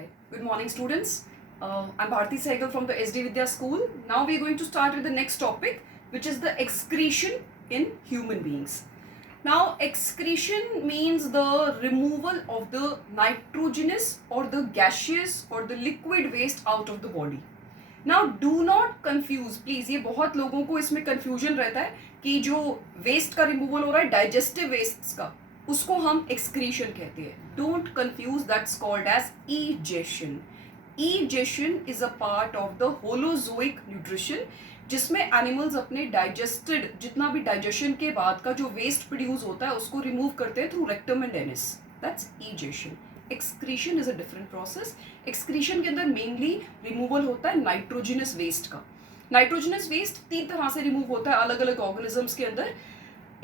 Right. Good morning, students. I'm Bharti Sehgal from the SD Vidya School. Now we are going to start with the next topic, which is the excretion in human beings. Now, excretion means the removal of the nitrogenous or the gaseous or the liquid waste out of the body. Now, do not confuse, please. ये बहुत लोगों को इसमें confusion रहता है कि जो waste का removal हो रहा है digestive wastes का, उसको हम excretion कहते हैं. Don't confuse, that's called as egestion. Egestion is a part of the holozoic nutrition जिसमें एनिमल्स अपने डाइजेस्टेड जितना भी डाइजेशन के बाद का जो वेस्ट प्रोड्यूस होता है उसको रिमूव करते हैं through rectum and anus. That's egestion. Excretion is a different process. Excretion के अंदर मेनली रिमूवल होता है नाइट्रोजिनस वेस्ट का. नाइट्रोजिनस वेस्ट 3 तरह से रिमूव होता है अलग अलग ऑर्गेनिजम्स के अंदर.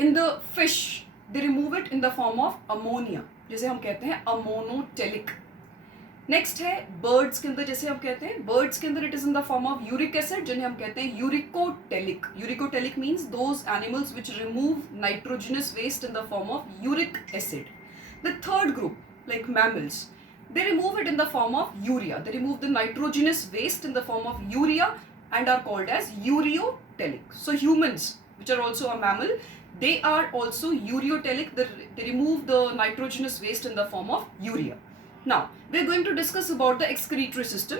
In the fish they remove it in the form of ammonia, जैसे हम कहते हैं अमोनोटेलिक. नेक्स्ट है बर्ड्स के अंदर, जैसे हम कहते हैं बर्ड्स के अंदर it is in the form of uric acid, जिन्हें हम कहते हैं uricotelic. Uricotelic means those animals which remove nitrogenous waste in the form of uric acid. The third group like mammals, they remove it in the form of urea. They remove the nitrogenous waste in the form of urea and are called as ureotelic. So humans, which are also a mammal, they are also ureotelic. They remove the nitrogenous waste in the form of urea. Now, we are going to discuss about the excretory system.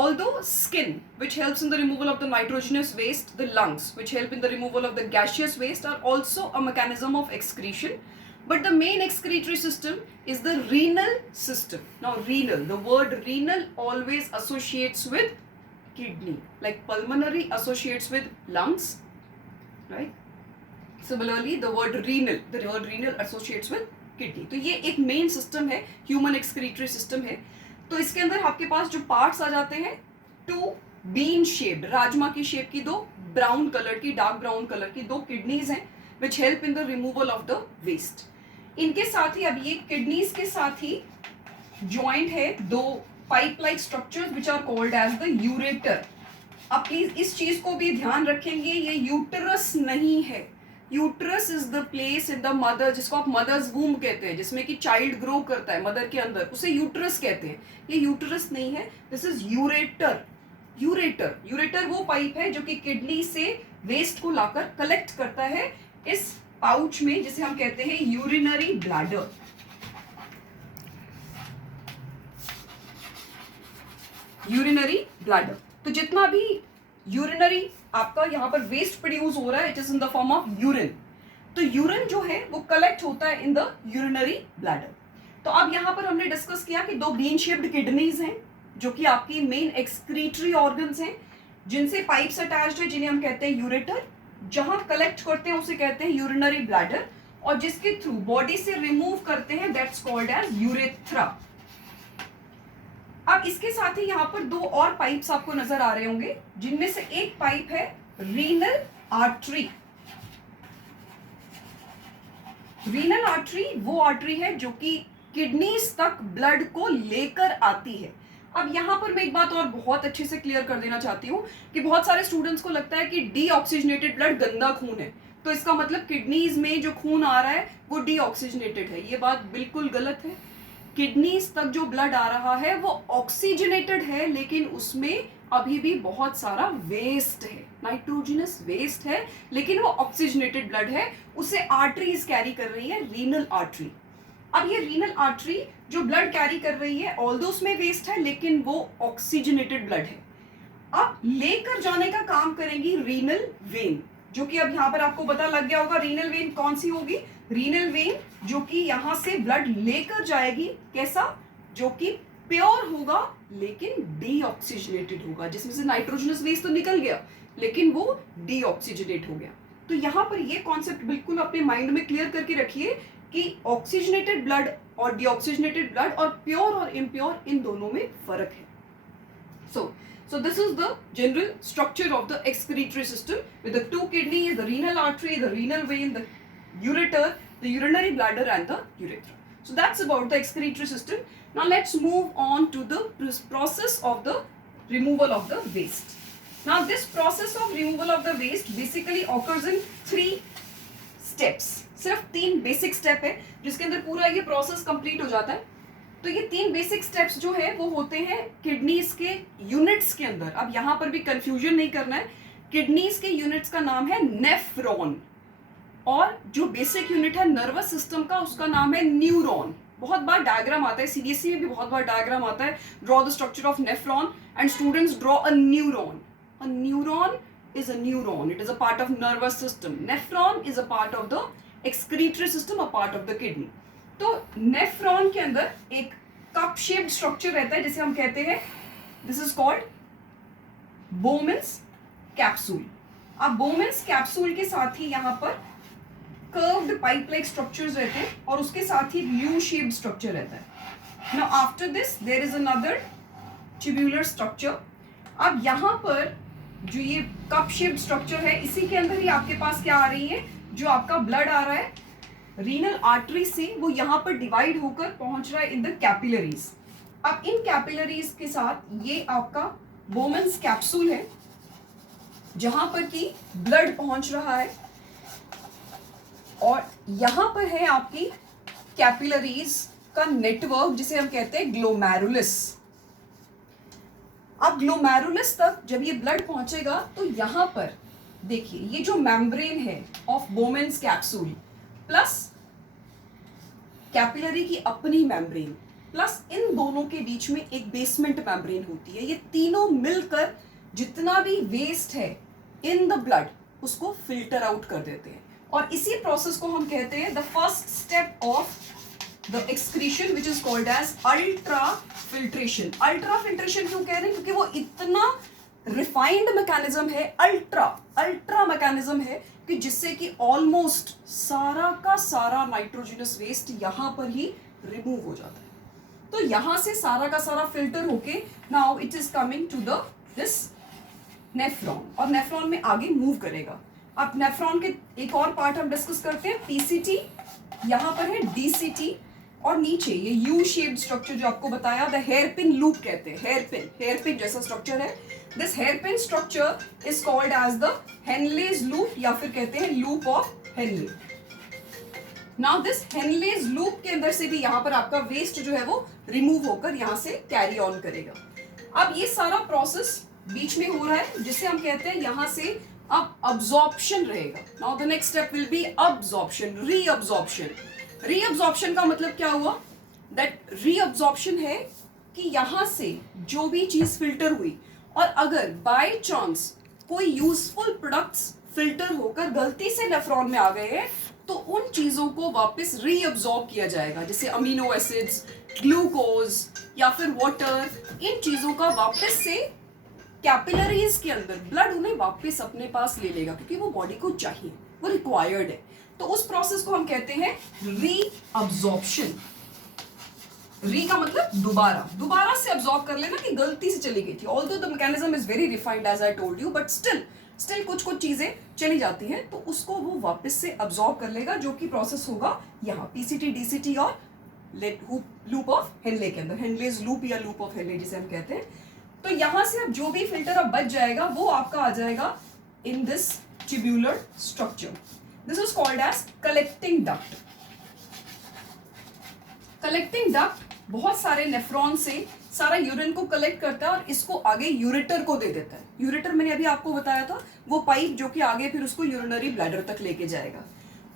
Although skin, which helps in the removal of the nitrogenous waste, the lungs, which help in the removal of the gaseous waste, are also a mechanism of excretion. But the main excretory system is the renal system. Now, renal, the word renal always associates with kidney, like pulmonary associates with lungs, right? Similarly, the word renal associates with kidney. तो ये एक main system है, human excretory system है. तो इसके अंदर आपके पास जो पार्ट्स आ जाते हैं, 2 बीन शेप्ड, राजमा की शेप की 2 ब्राउन कलर की, डार्क ब्राउन कलर की 2 किडनीज हैं, which help in the removal of the waste. इनके साथ ही अब ये किडनीज के साथ ही ज्वाइंट है 2 pipe like structures which are called as the ureter. अब प्लीज इस चीज को भी ध्यान रखेंगे, ये यूटरस नहीं है. Uterus is the place in the mother, जिसको आप मदर्स वूम कहते हैं, जिसमें कि चाइल्ड ग्रो करता है मदर के अंदर, उसे यूटरस कहते हैं. ये यूटरस नहीं है, दिस इज यूरेटर. यूरेटर वो पाइप है जो कि किडनी से वेस्ट को लाकर कलेक्ट करता है इस पाउच में, जिसे हम कहते हैं यूरिनरी ब्लैडर. Urinary bladder. तो जितना भी यूरिनरी आपका यहाँ पर वेस्ट प्रोड्यूस हो रहा है, it is in the form of urine. तो यूरिन जो है वो कलेक्ट होता है इन द यूरिनरी ब्लैडर. तो अब यहाँ पर हमने डिस्कस किया कि 2 बीन शेप्ड किडनीज हैं जो कि आपकी मेन एक्सक्रीटरी ऑर्गन्स हैं, जिनसे पाइप्स अटैच्ड है, जिन्हें हम कहते हैं यूरेटर. जहां कलेक्ट करते हैं उसे कहते हैं यूरिनरी ब्लैडर, और जिसके थ्रू बॉडी से रिमूव करते हैं, दैट्स कॉल्ड एज यूरेथ्रा. अब इसके साथ ही यहाँ पर 2 और पाइप्स आपको नजर आ रहे होंगे, जिनमें से एक पाइप है रीनल आर्टरी. रीनल आर्टरी वो आर्टरी है जो कि किडनीज तक ब्लड को लेकर आती है. अब यहाँ पर मैं एक बात और बहुत अच्छे से क्लियर कर देना चाहती हूँ कि बहुत सारे स्टूडेंट्स को लगता है कि डीऑक्सीजनेटेड ब्लड गंदा खून है, तो इसका मतलब किडनीज में जो खून आ रहा है वो डीऑक्सीजनेटेड है. ये बात बिल्कुल गलत है. किडनीज तक जो ब्लड आ रहा है वो ऑक्सीजनेटेड है, लेकिन उसमें अभी भी बहुत सारा वेस्ट है, नाइट्रोजिनस वेस्ट है, लेकिन वो ऑक्सीजनेटेड ब्लड है. उसे आर्टरीज कैरी कर रही है, रीनल आर्टरी. अब ये रीनल आर्टरी जो ब्लड कैरी कर रही है, ऑल्दो उसमें वेस्ट है, लेकिन वो ऑक्सीजनेटेड ब्लड है. अब लेकर जाने का काम करेंगी रीनल वेन, जो कि अब यहाँ पर आपको पता लग गया होगा रीनल वेन कौन सी होगी. रीनल वेन जो कि यहाँ से ब्लड लेकर जाएगी, कैसा, जो कि प्योर होगा लेकिन डीऑक्सीजनेटेड होगा, जिसमें से नाइट्रोजनस वेस्ट तो निकल गया लेकिन वो डीऑक्सीजनेट हो गया. तो यहाँ पर ये कॉन्सेप्ट बिल्कुल अपने माइंड में क्लियर करके रखिए कि ऑक्सीजनेटेड ब्लड और डीऑक्सीजनेटेड ब्लड और प्योर और इम्प्योर, इन दोनों में फर्क है. So this is the general structure of the excretory system with the 2 kidneys, the renal artery, the renal vein, the ureter, the urinary bladder and the urethra. So that's about the excretory system. Now let's move on to the process of the removal of the waste. Now this process of removal of the waste basically occurs in 3 steps. सिर्फ 3 basic step है जिसके अंदर पूरा ये process complete हो जाता है. तो ये 3 बेसिक स्टेप्स जो है वो होते हैं किडनीज के यूनिट्स के अंदर। अब यहाँ पर भी कंफ्यूजन नहीं करना है, किडनीज के यूनिट्स का नाम है नेफ्रॉन, और जो बेसिक यूनिट है नर्वस सिस्टम का उसका नाम है न्यूरॉन। बहुत बार डायग्राम आता है, सीबीएसई में भी बहुत बार डायग्राम आता है, draw the structure of nephron and students draw a neuron. A neuron is a neuron, it is a part of nervous system. Nephron is a part of the excretory system, a part of the kidney. तो nephron के अंदर एक cup shaped structure रहता है जिसे हम कहते हैं, this is called Bowman's capsule. अब बोमेन्स कैप्सूल के साथ ही यहाँ पर कर्व्ड पाइप लाइक स्ट्रक्चर्स रहते हैं और उसके साथ ही यू शेप्ड स्ट्रक्चर रहता है। Now after this there is another tubular structure. अब यहाँ पर जो ये कप शेप्ड स्ट्रक्चर है इसी के अंदर ही आपके पास क्या आ रही है, जो आपका ब्लड आ रहा है रीनल आर्टरी से, वो यहाँ पर डिवाइड होकर पहुंच रहा है इन द कैपिलरीज। अब इन कैपिलरीज के साथ ये आपका बोमेन्स कैप्सूल है जहां पर कि ब्लड पहुंच रहा है, और यहां पर है आपकी कैपिलरीज का नेटवर्क जिसे हम कहते हैं ग्लोमेरुलस। अब ग्लोमेरुलस तक जब ये ब्लड पहुंचेगा तो यहां पर देखिए ये जो मेम्ब्रेन है of Bowman's capsule plus capillary की अपनी मेम्ब्रेन प्लस इन दोनों के बीच में एक बेसमेंट मेम्ब्रेन होती है, ये तीनों मिलकर जितना भी वेस्ट है इन द ब्लड उसको फिल्टर आउट कर देते हैं। और इसी प्रोसेस को हम कहते हैं the first step of the excretion which is called as ultra filtration. Ultra filtration क्यों कह रहे हैं, क्योंकि वो इतना रिफाइंड मैकेनिज्म है, अल्ट्रा मैकेनिज्म है कि जिससे कि ऑलमोस्ट सारा का सारा नाइट्रोजनस वेस्ट यहाँ पर ही रिमूव हो जाता है। तो यहाँ से सारा का सारा फिल्टर होके now it is coming to the this nephron, और नेफ्रॉन में आगे मूव करेगा। अब नेफ्रॉन के एक और पार्ट हम डिस्कस करते हैं, पीसीटी, यहाँ पर है डीसीटी, और नीचे ये यू शेप्ड स्ट्रक्चर जो आपको बताया द हेयरपिन लूप कहते हैं, हेयरपिन जैसा स्ट्रक्चर है। This hairpin structure is called as the Henle's loop, या फिर कहते हैं loop of Henle. Now this Henle's loop के अंदर से भी यहाँ पर आपका वेस्ट जो है वो रिमूव होकर यहाँ से कैरी ऑन करेगा। अब ये सारा प्रोसेस बीच में हो रहा है जिसे हम कहते हैं यहाँ से अब अब्जॉर्प्शन रहेगा। Now the next step will be absorption, reabsorption. Reabsorption का मतलब क्या हुआ, दैट रीअब्जॉर्प्शन है कि यहाँ से जो भी चीज फिल्टर हुई और अगर बाय चांस कोई यूजफुल प्रोडक्ट्स फिल्टर होकर गलती से नेफ्रॉन में आ गए हैं तो उन चीजों को वापस रीअब्जॉर्ब किया जाएगा, जैसे अमीनो एसिड्स, ग्लूकोज या फिर वाटर, इन चीजों का वापस से कैपिलरीज के अंदर ब्लड उन्हें वापस अपने पास ले लेगा क्योंकि वो बॉडी को चाहिए, वो रिक्वायर्ड है। तो उस प्रोसेस को हम कहते हैं रीअब्जॉर्प्शन। री का मतलब दोबारा से अब्सॉर्ब कर लेना कि गलती से चली गई थी। Although the mechanism is very refined as I told you, but still कुछ चीजें चली जाती हैं तो उसको वो वापस से अब्सॉर्ब कर लेगा, जो कि प्रोसेस होगा यहाँ पीसीटी, डीसीटी और लूप ऑफ हेनले के अंदर, हेनलेज लूप या लूप ऑफ हेनले जिसे हम कहते हैं। तो यहाँ से अब जो भी फिल्टर अब बच जाएगा वो आपका आ जाएगा in this tubular structure. This is called as collecting duct. Collecting duct बहुत सारे नेफ्रॉन से सारा यूरिन को कलेक्ट करता है और इसको आगे यूरेटर को दे देता है। यूरेटर मैंने अभी आपको बताया था, वो पाइप जो कि आगे फिर उसको यूरिनरी ब्लैडर तक लेके जाएगा।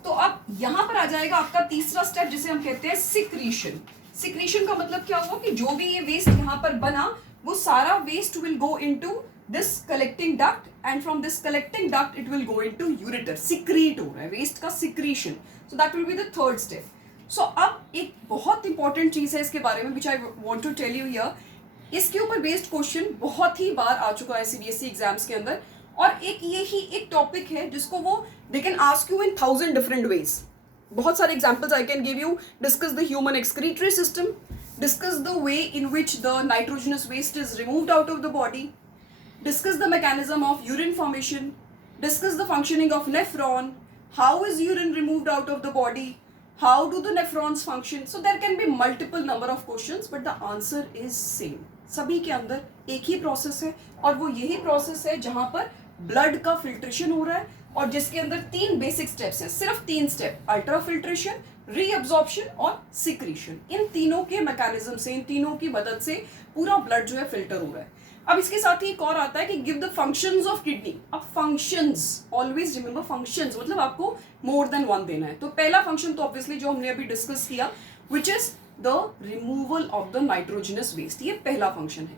तो अब यहाँ पर आ जाएगा आपका तीसरा स्टेप जिसे हम कहते हैं सिक्रीशन। सिक्रीशन का मतलब क्या हुआ कि जो भी ये वेस्ट यहाँ पर बना वो सारा waste will go into this collecting duct and from this collecting duct it will go into ureter. Secrete हो रहा है वेस्ट का secretion, so that will be the third step. So अब एक बहुत इंपॉर्टेंट चीज है इसके बारे में which I want to tell you here. इसके ऊपर बेस्ड क्वेश्चन बहुत ही बार आ चुका है सीबीएसई एग्जाम्स के अंदर, और एक यही एक टॉपिक है जिसको वो they can ask you in 1000 different ways. बहुत सारे examples I can give you. Discuss the human excretory system, discuss the way in which the nitrogenous waste is removed out of the body, discuss the mechanism of urine formation, discuss the functioning of nephron, how is urine removed out of the body, how do the nephrons function. So there can be multiple number of questions but the answer is same. सभी के अंदर एक ही process है और वो यही process है जहां पर ब्लड का फिल्ट्रेशन हो रहा है और जिसके अंदर 3 बेसिक स्टेप्स हैं, सिर्फ 3 स्टेप, अल्ट्रा फिल्ट्रेशन, रीअब्जॉर्प्शन और सिक्रीशन। इन तीनों के मैकेनिज्म से, इन तीनों की मदद से पूरा ब्लड जो है फिल्टर हो रहा है। अब इसके साथ ही एक और आता है कि give the functions of kidney. अब फंक्शंस, ऑलवेज रिमेंबर फंक्शंस, मतलब आपको मोर देन वन देना है। तो पहला फंक्शन तो ऑब्वियसली जो हमने अभी डिस्कस किया, which is the removal of the nitrogenous waste, ये पहला फंक्शन है।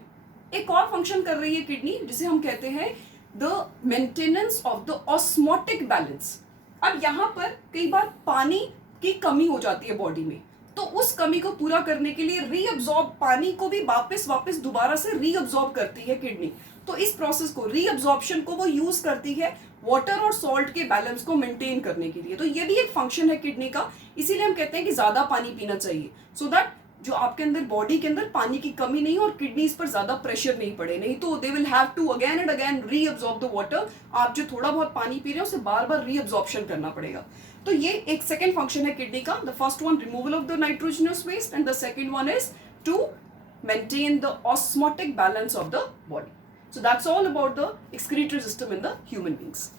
एक और फंक्शन कर रही है किडनी जिसे हम कहते हैं the maintenance of the osmotic balance. अब यहाँ पर कई बार पानी की कमी हो जाती है बॉडी में, तो उस कमी को पूरा करने के लिए रीअब्जॉर्ब, पानी को भी वापस दोबारा से रीअब्जॉर्ब करती है किडनी। तो इस प्रोसेस को, रीअब्जॉर्प्शन को वो यूज करती है वाटर और सॉल्ट के बैलेंस को मेंटेन करने के लिए। तो ये भी एक फंक्शन है किडनी का, इसीलिए हम कहते हैं कि ज्यादा पानी पीना चाहिए, सो दैट जो आपके अंदर, बॉडी के अंदर पानी की कमी नहीं हो और किडनीज पर ज्यादा प्रेशर नहीं पड़े। नहीं तो they will have to again and again reabsorb the water. आप जो थोड़ा बहुत पानी पी रहे हैं उसे बार बार रीअब्जॉर्प्शन करना पड़ेगा। तो ये एक सेकेंड फंक्शन है किडनी का। The first one, removal of the nitrogenous waste, and the second one is to maintain the osmotic balance of the body. So that's all about the excretory system in the human beings.